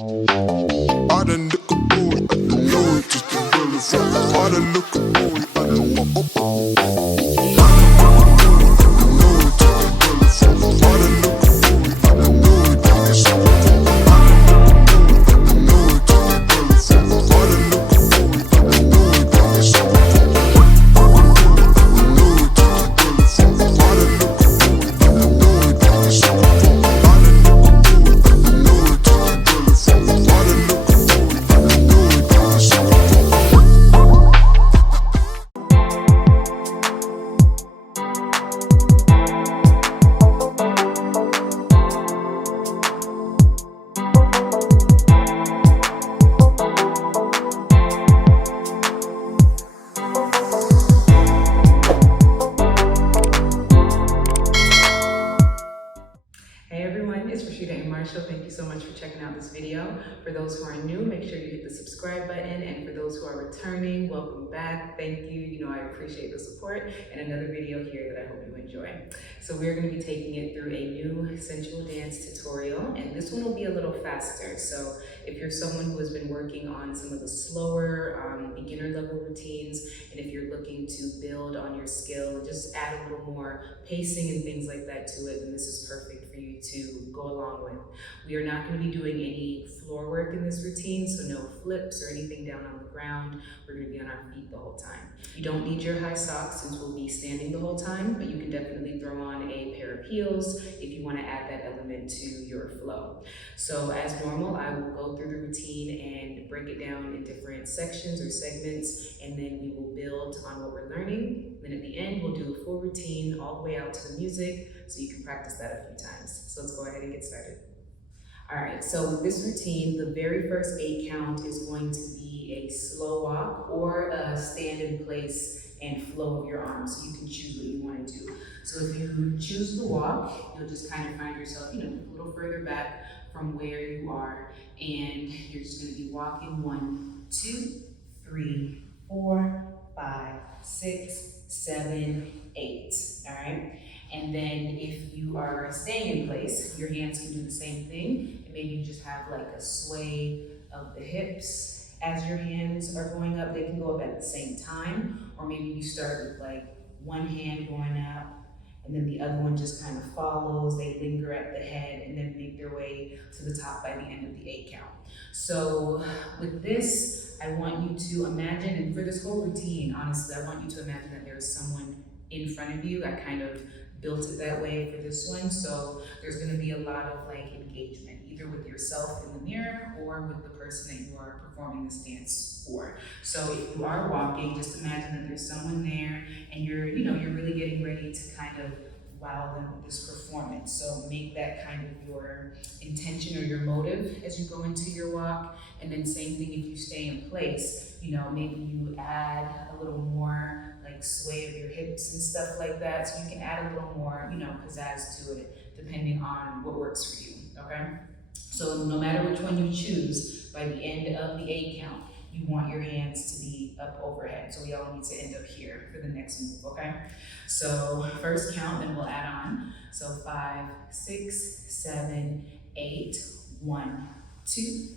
I done look a boy, I don't know it, just a really from the I done look a boy, I don't know it. Hey everyone, it's Rashida and Marshall. Thank you so much for checking out this video. For those who are new, make sure you hit the subscribe button. And for those who are returning, welcome back. Thank you. You know, I appreciate the support and another video here that I hope you enjoy. So we're going to be taking it through a new sensual dance tutorial, and this one will be a little faster. So if you're someone who has been working on some of the slower beginner level routines, and if you're looking to build on your skill and just add a little more pacing and things like that to it, then this is perfect for you to go along with. We are not going to be doing any floor work in this routine, so no flips or anything down on the ground. We're going to be on our feet the whole time. You don't need your high socks since we'll be standing the whole time, but you can definitely throw on a pair of heels if you want to add that element to your flow. So as normal, I will go through the routine and break it down in different sections or segments, and then we will build on what we're learning. Then at the end, we'll do a full routine all the way out to the music, so you can practice that a few times. So let's go ahead and get started. All right, so with this routine, the very first 8 count is going to be a slow walk or a stand in place and flow of your arms. So you can choose what you want to do. So if you choose the walk, you'll just kind of find yourself, you know, a little further back from where you are, and you're just going to be walking 1, 2, 3, 4, 5, 6, 7, 8. All right. And then if you are staying in place, your hands can do the same thing. And maybe you just have like a sway of the hips as your hands are going up. They can go up at the same time. Or maybe you start with like one hand going up and then the other one just kind of follows. They linger at the head and then make their way to the top by the end of the 8 count. So with this, I want you to imagine, and for this whole routine, honestly, I want you to imagine that there is someone in front of you. I kind of built it that way for this one. So there's going to be a lot of like engagement, either with yourself in the mirror or with the person that you are performing this dance for. So if you are walking, just imagine that there's someone there and you're really getting ready to kind of wow them with this performance. So make that kind of your intention or your motive as you go into your walk. And then same thing if you stay in place, you know, maybe you add a little more like sway of your hips and stuff like that. So you can add a little more, you know, pizzazz to it depending on what works for you, okay? So no matter which one you choose, by the end of the 8 count, you want your hands to be up overhead. So we all need to end up here for the next move, okay? So first count, then we'll add on. So 5, 6, 7, 8, 1, 2,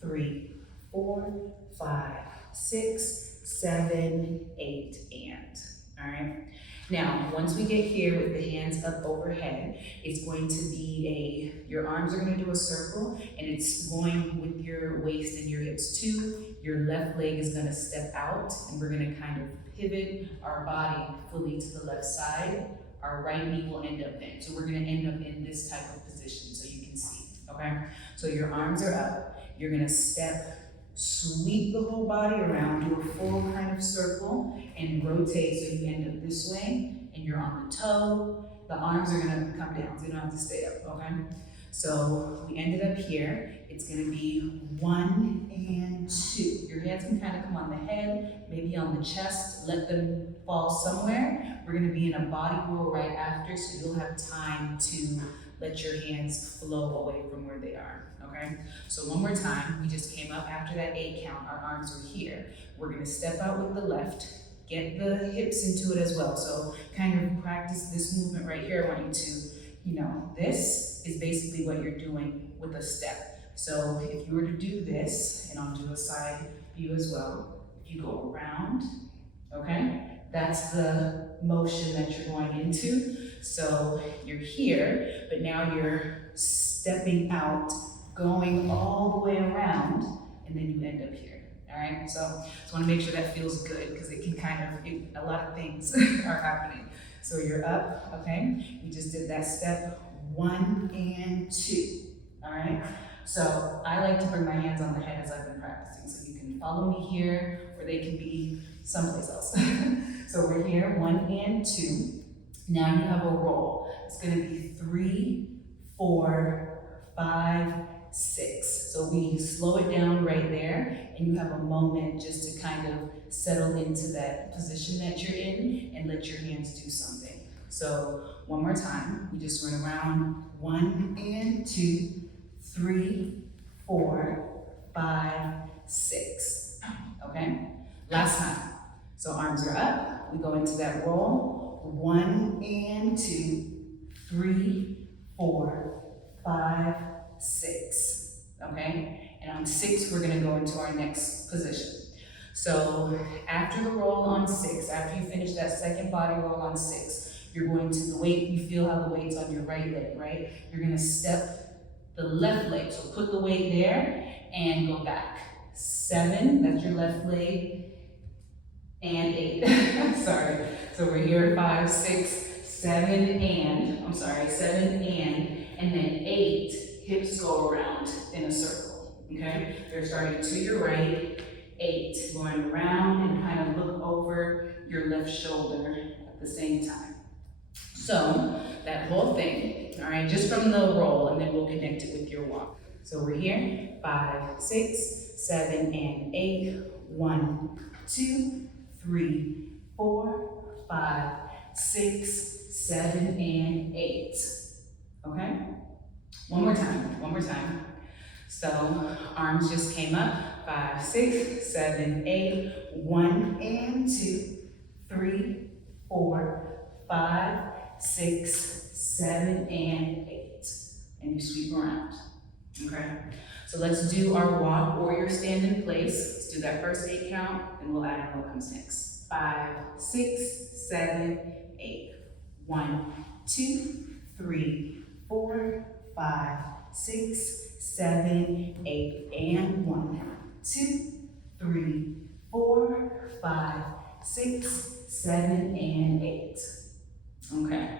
3, 4, 5, 6, 7, 8, and, all right? Now, once we get here with the hands up overhead, it's going to be your arms are gonna do a circle, and it's going with your waist and your hips too. Your left leg is gonna step out, and we're gonna kind of pivot our body fully to the left side. Our right knee will end up in. So we're gonna end up in this type of position so you can see, okay? So your arms are up, you're gonna step, sweep the whole body around, do a full kind of circle, and rotate so you end up this way, and you're on the toe. The arms are gonna come down, so you don't have to stay up, okay? So we ended up here. It's gonna be 1 and 2. Your hands can kind of come on the head, maybe on the chest, let them fall somewhere. We're gonna be in a body roll right after, so you'll have time to let your hands flow away from where they are, okay? So one more time, we just came up after that 8 count, our arms are here. We're gonna step out with the left, get the hips into it as well. So kind of practice this movement right here. I want you to, this is basically what you're doing with a step. So if you were to do this, and I'll do a side view as well, if you go around, okay, that's the motion that you're going into. So you're here, but now you're stepping out, going all the way around, and then you end up here. All right, so just want to make sure that feels good because it can kind of, a lot of things are happening. So you're up, okay? We just did that step 1 and 2. All right, so I like to bring my hands on the head as I've been practicing, so you can follow me here, or they can be someplace else. So we're here, 1 and 2. Now you have a roll. It's gonna be 3, 4, 5, 6. So we slow it down right there, and you have a moment just to kind of settle into that position that you're in and let your hands do something. So one more time, we just run around, 1 and 2, 3, 4, 5, 6, okay? Last time. So arms are up, we go into that roll, 1 and 2, 3, 4, 5, 6, okay? And on 6, we're gonna go into our next position. So after the roll on 6, after you finish that second body roll on 6, you're going to the weight, you feel how the weight's on your right leg, right? You're gonna step the left leg, so put the weight there and go back. 7, that's your left leg, and 8, sorry. So we're here, 5, 6, 7, and 7, and then 8, hips go around in a circle, okay? They're starting to your right, 8, going around and kind of look over your left shoulder at the same time. So that whole thing, all right, just from the roll, and then we'll connect it with your walk. So we're here, 5, 6, 7, and 8, 1, 2, 3, 4, 5, 6, 7, and 8, okay? One more time. So arms just came up, 5, 6, 7, 8, 1 and 2, 3, 4, 5, 6, 7, and 8. And you sweep around, okay? So let's do our walk or your stand in place. Let's do that first 8 count, and we'll add in what comes next. 5, 6, 7, 8. 1, 2, 3, 4, 5, 6, 7, 8, and 1, 2, 3, 4, 5, 6, 7, and 8. Okay,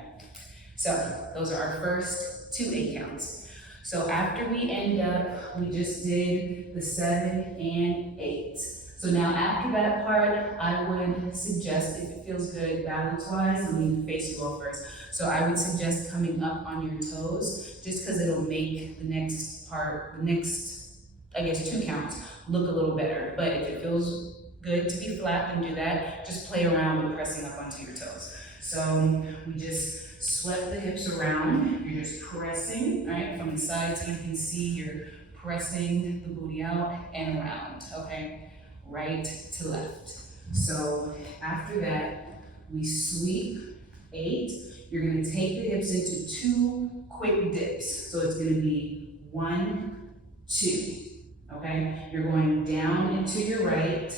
so those are our first 2 8 counts. So after we end up, we just did the 7 and 8. So now after that part, I would suggest, if it feels good balance-wise, let me face you all first. So I would suggest coming up on your toes, just because it'll make the next part, the next, I guess, 2 counts, look a little better. But if it feels good to be flat, then do that. Just play around with pressing up onto your toes. So we just swept the hips around. You're just pressing, right, from the side so you can see you're pressing the booty out and around, okay? Right to left. So after that, we sweep 8. You're gonna take the hips into 2 quick dips. So it's gonna be 1, 2, okay? You're going down into your right,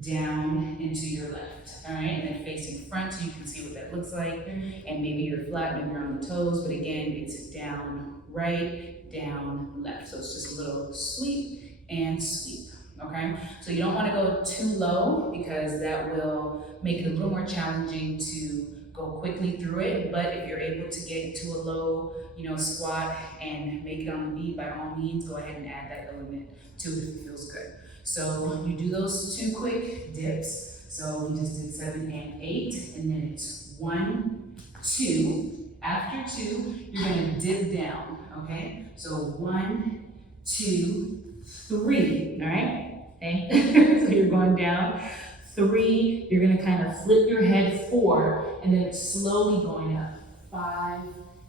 down into your left, all right? And then facing front so you can see what that looks like. And maybe you're flat, maybe you're on the toes, but again, it's down right, down left. So it's just a little sweep and sweep. Okay, so you don't want to go too low because that will make it a little more challenging to go quickly through it. But if you're able to get into a low, squat and make it on the beat, by all means, go ahead and add that element to it if it feels good. So you do those 2 quick dips. So we just did 7 and 8, and then it's 1, 2. After 2, you're gonna dip down. Okay, so 1, 2, 3. All right. Okay. So you're going down. 3, you're gonna kind of flip your head 4, and then it's slowly going up. 5,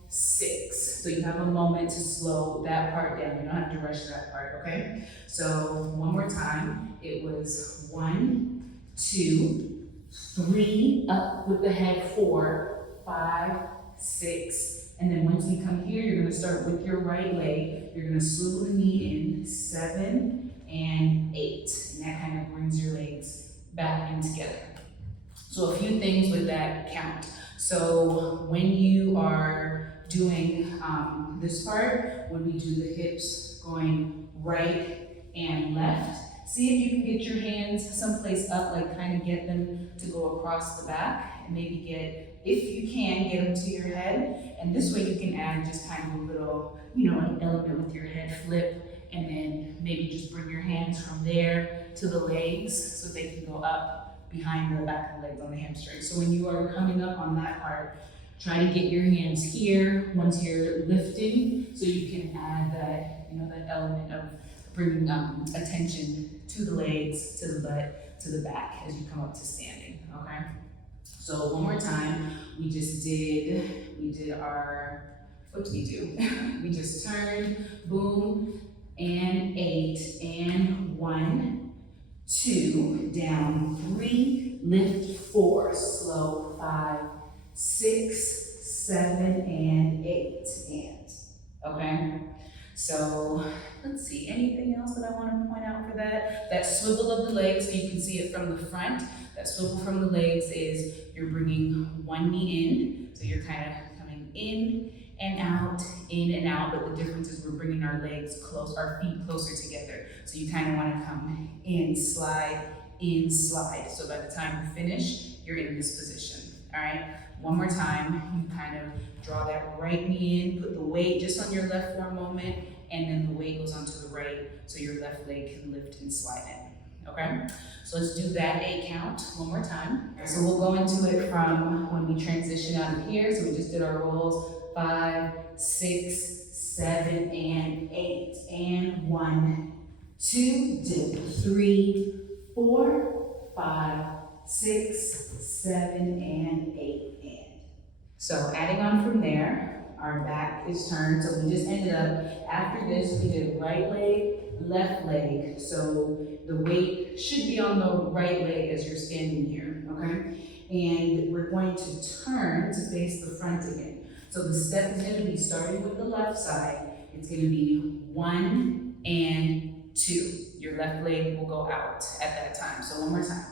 6. So you have a moment to slow that part down. You don't have to rush that part, okay? So one more time. It was 1, 2, 3, up with the head 4, 5, 6, And then once we come here, you're gonna start with your right leg. You're gonna swivel the knee in, 7 and 8. And that kind of brings your legs back in together. So a few things with that count. So when you are doing this part, when we do the hips going right and left, see if you can get your hands someplace up, like kind of get them to go across the back, and maybe get, if you can, get them to your head. And this way you can add just kind of a little, an element with your head flip, and then maybe just bring your hands from there to the legs so they can go up behind the back of the legs on the hamstring. So when you are coming up on that part, try to get your hands here once you're lifting, so you can add that, that element of bringing attention to the legs, to the butt, to the back as you come up to standing, okay? So one more time, we did our, what did we do? We just turned, boom, and 8, and 1, 2, down, 3, lift, 4, slow, 5, 6, 7, and 8, and, okay? So, let's see, anything else that I want to point out for that? That swivel of the legs, so you can see it from the front. That swivel from the legs is you're bringing one knee in, so you're kind of coming in and out, but the difference is we're bringing our legs close, our feet closer together. So you kind of want to come in, slide, so by the time you finish, you're in this position, all right? One more time, you kind of draw that right knee in, put the weight just on your left for a moment, and then the weight goes onto the right, so your left leg can lift and slide in, okay? So let's do that 8 count one more time. So we'll go into it from when we transition out of here. So we just did our rolls, 5, 6, 7, and 8, and 1, 2, dip, 3, 4, 5, 6, 7, and 8, and. So adding on from there, our back is turned. So we just ended up, after this, we did right leg, left leg. So the weight should be on the right leg as you're standing here, okay? And we're going to turn to face the front again. So the step is gonna be starting with the left side. It's gonna be 1 and 2. Your left leg will go out at that time. So one more time.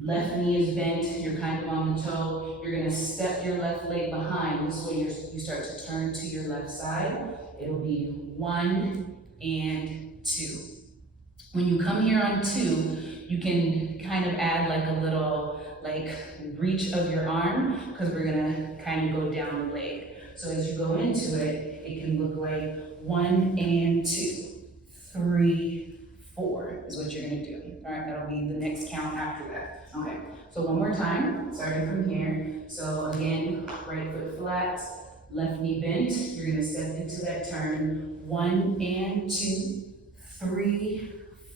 Left knee is bent, you're kind of on the toe. You're gonna step your left leg behind. This way you start to turn to your left side. It'll be 1 and 2. When you come here on 2, you can kind of add like a little reach of your arm, because we're gonna kind of go down the leg. So as you go into it, it can look like 1 and 2, 3, 4 is what you're gonna do. All right, that'll be the next count after that. Okay, so one more time, starting from here. So again, right foot flat, left knee bent. You're gonna step into that turn. 1 and 2, 3,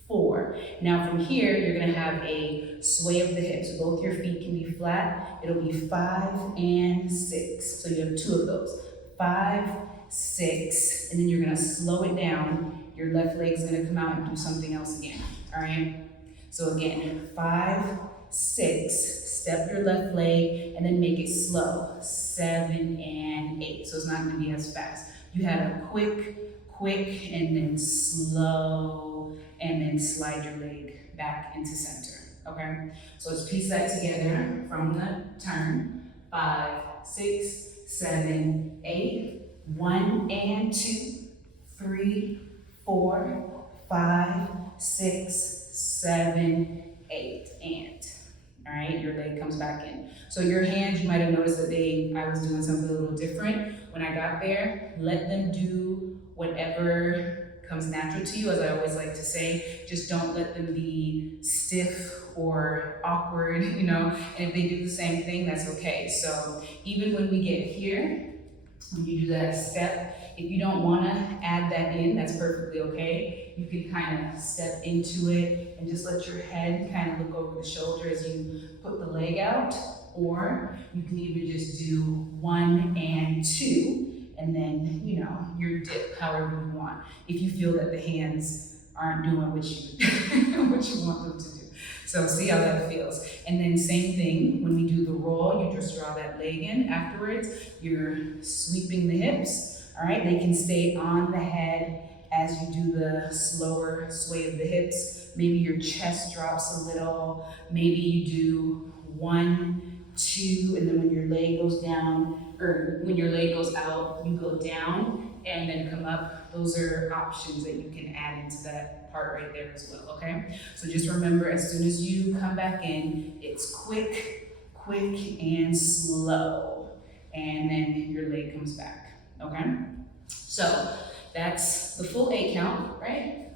4. Now from here, you're gonna have a sway of the hips. So both your feet can be flat. It'll be 5 and 6. So you have 2 of those. 5, 6, and then you're gonna slow it down. Your left leg's gonna come out and do something else again, all right? So again, 5, 6, step your left leg, and then make it slow. 7 and 8, so it's not gonna be as fast. You had a quick, and then slow, and then slide your leg back into center, okay? So let's piece that together from the turn. 5, 6, 7, 8, 1 and 2, 3, 4, 5, 6, 7, 8, and. All right, your leg comes back in. So your hands, you might have noticed that I was doing something a little different. When I got there, let them do whatever comes natural to you, as I always like to say. Just don't let them be stiff or awkward, And if they do the same thing, that's okay. So even when we get here, when you do that step, if you don't want to add that in, that's perfectly okay. You can kind of step into it and just let your head kind of look over the shoulder as you put the leg out, or you can even just do 1 and 2, and then, your dip however you want, if you feel that the hands aren't doing what you, what you want them to do. So see how that feels. And then same thing, when we do the roll, you just draw that leg in. Afterwards, you're sweeping the hips, all right? They can stay on the head as you do the slower sway of the hips. Maybe your chest drops a little. Maybe you do 1, 2, and then when your leg goes down, or when your leg goes out, you go down and then come up. Those are options that you can add into that part right there as well, okay? So just remember, as soon as you come back in, it's quick, and slow. And then your leg comes back, okay? So that's the full 8 count, right?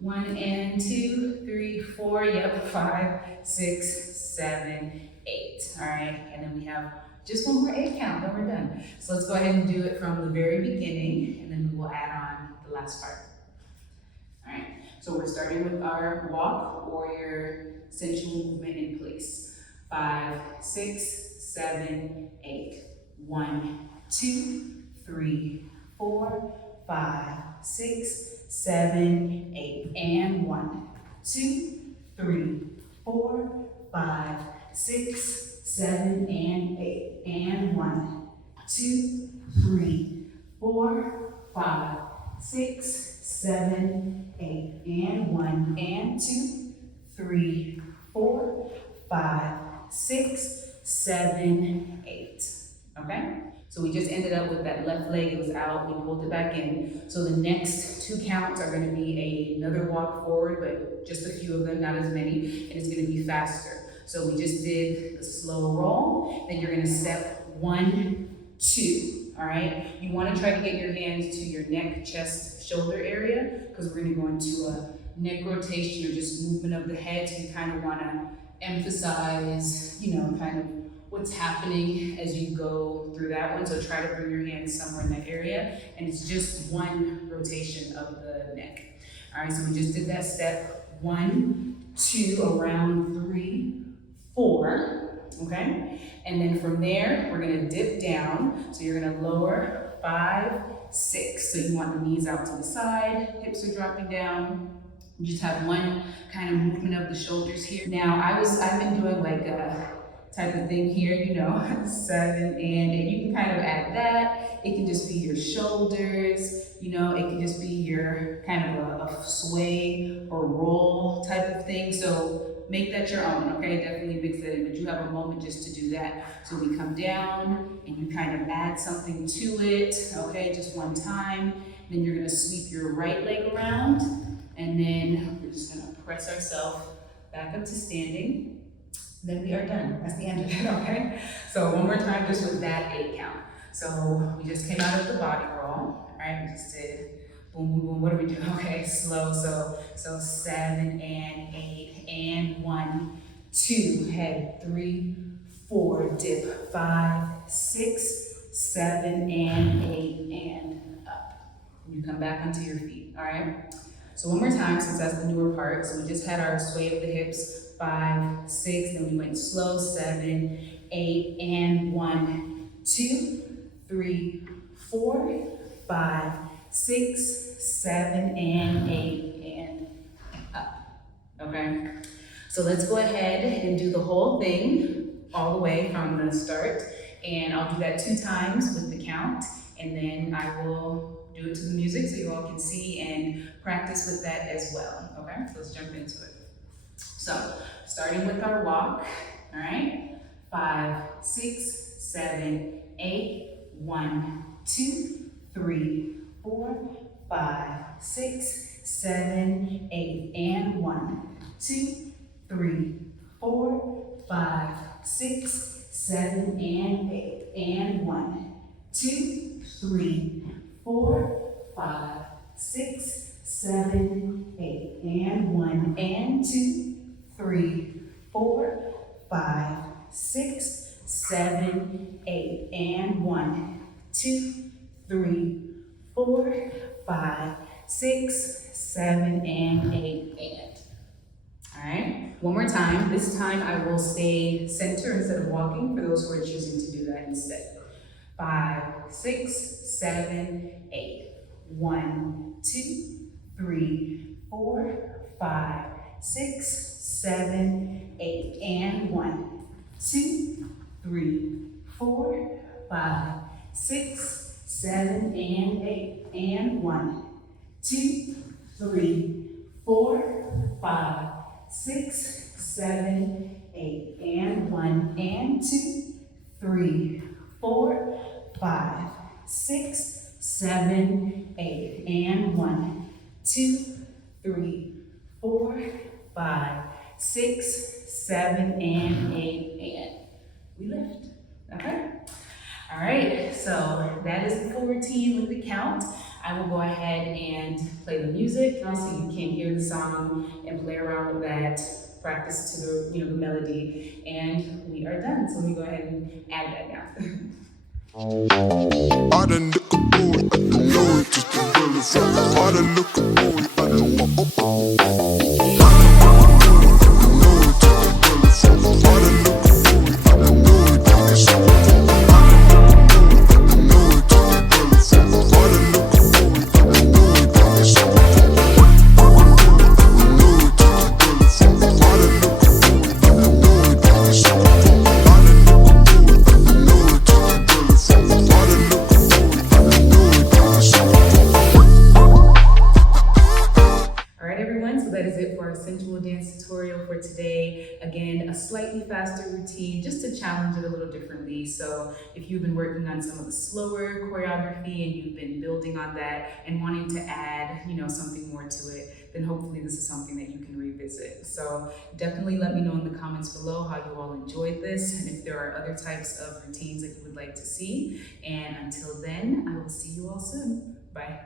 1 and 2, 3, 4, yep, 5, 6, 7, 8. All right, and then we have just one more 8 count, then we're done. So let's go ahead and do it from the very beginning, and then we will add on the last part. All right, so we're starting with our walk or your sensual movement in place. 5, 6, 7, 8. 1, 2, 3, 4, 5, 6, 7, 8, and 1, 2, 3, 4, 5, 6, 7, and 8, and 1, 2, 3, 4, 5, 6, 7, 8, and 1, and 2, 3, 4, 5, 6, 7, 8. Okay? So we just ended up with that left leg, it was out, we pulled it back in. So the next 2 counts are gonna be another walk forward, but just a few of them, not as many, and it's gonna be faster. So we just did the slow roll, then you're gonna step 1, 2, all right? You wanna try to get your hands to your neck, chest, shoulder area, because we're gonna go into a neck rotation or just movement of the head. So you kind of wanna emphasize, kind of what's happening as you go through that one. So try to bring your hands somewhere in that area. And it's just 1 rotation of the neck. All right, so we just did that step 1, 2, around 3, 4, okay? And then from there, we're gonna dip down. So you're gonna lower 5, 6. So you want the knees out to the side, hips are dropping down. You just have 1 kind of movement of the shoulders here. Now, I've been doing like a type of thing here, 7 and 8. You can kind of add that. It can just be your shoulders, it can just be your kind of a sway or roll type of thing. So make that your own, okay? Definitely mix that in, but you have a moment just to do that. So we come down and you kind of add something to it, okay? Just 1 time. Then you're gonna sweep your right leg around, and then we're just gonna press ourselves back up to standing. Then we are done. That's the end of it, okay? So one more time just with that 8 count. So we just came out of the body roll, all right? We just did boom, boom, boom. What do we do? Okay, slow. So 7 and 8 and 1, 2, head 3, 4, dip 5, 6, 7 and 8 and up. You come back onto your feet, all right? So one more time, since that's the newer part. So we just had our sway of the hips, 5, 6, then we went slow, 7, 8, and 1, 2, 3, 4, 5, 6, 7, and 8, and up, okay? So let's go ahead and do the whole thing all the way from the start, and I'll do that 2 times with the count, and then I will do it to the music so you all can see and practice with that as well, okay? So let's jump into it. So, starting with our walk, all right? 5, 6, 7, 8, 1, 2, 3, 4, 5, 6, 7, 8, and 1, 2, 3, 4, 5, 6, 7, and 8, and 1, 2, 3, 4, 5, 6, 7, 8, and 1, and 2, 3, 4, 5, 6, 7, 8, and 1, 2, 3, 4, 5, 6, 7, and 8, and. All right, one more time. This time I will stay center instead of walking for those who are choosing to do that instead. 5, 6, 7, 8. 1, 2, 3, 4, 5, 6, 7, 8, and 1, 2, 3, 4, 5, 6, 7, and 8, and 1, 2, 3, 4, 5, 6, 7, 8, and 1, and 2, 3, 4, 5, 6, 7, 8, and 1, 2, 3, 4, 5, 6, 7, and 8, and we lift. Okay? All right, so that is the full routine with the count. I will go ahead and play the music so you can hear the song and play around with that, practice to the the melody, and we are done. So let me go ahead and add that now. I done look a boy, I don't know it, just a girl is right. I done look a boy, I don't know it, just a girl is right. I done look a boy, I don't know it, just a girl is right. Sensual dance tutorial for today. Again, a slightly faster routine just to challenge it a little differently. So if you've been working on some of the slower choreography and you've been building on that and wanting to add, something more to it, then hopefully this is something that you can revisit. So definitely let me know in the comments below how you all enjoyed this and if there are other types of routines that you would like to see. And until then, I will see you all soon. Bye.